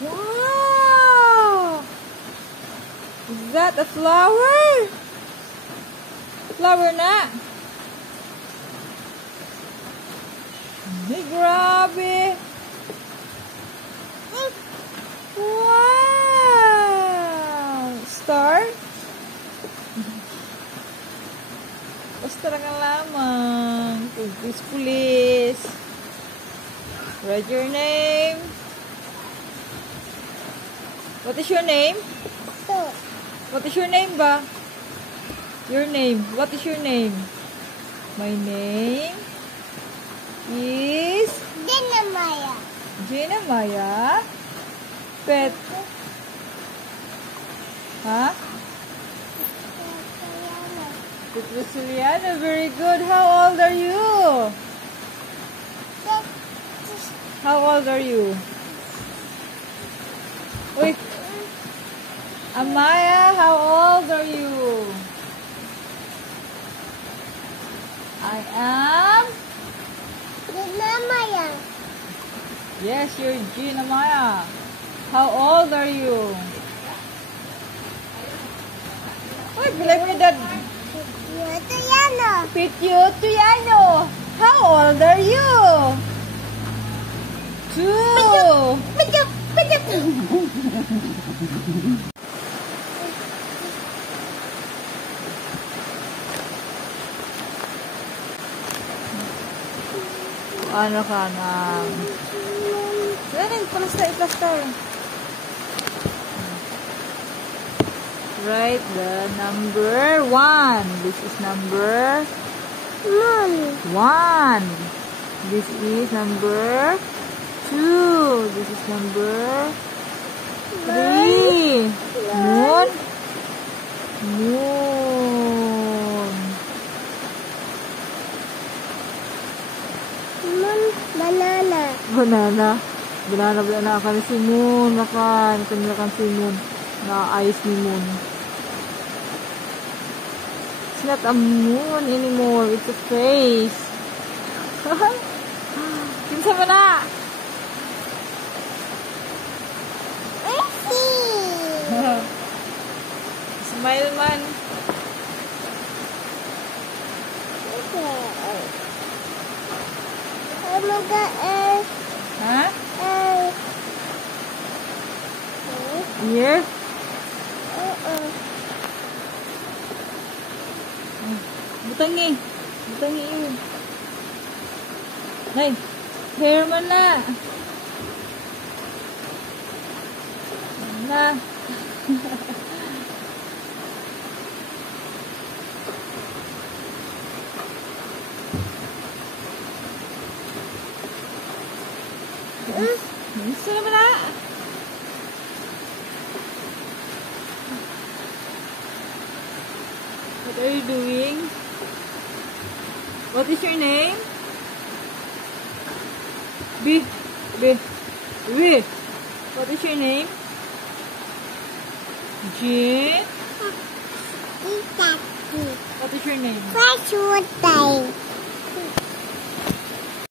Wow! Is that a flower? Flower na. Ay, grabe. Wow! Star? Basta lang lamang. Please. Write your name. What is your name? What is your name ba? Your name. What is your name? My name is Gina Maya. Gina Maya. Pet. Huh? Petrosiliana. Very good. How old are you? How old are you? Wait. Amaya, how old are you? I am Gina Maya. Yes, you're Gina Maya. How old are you? Wait, believe me that Pityutyano. How old are you? 2. Ano ka na? Yan, plaster. Write the number 1. This is number 1. This is number 2. This is number 3. Moon. Banana akan si Moon. Makan si Moon. Na-ice ni Moon. It's not a moon anymore. It's a face. Kinsa ba na? Smile man. Huh? Here? Butangi yun. Hey, hair man na. Gusto naman na. What are you doing? What is your name? B. What is your name? G. What is your name?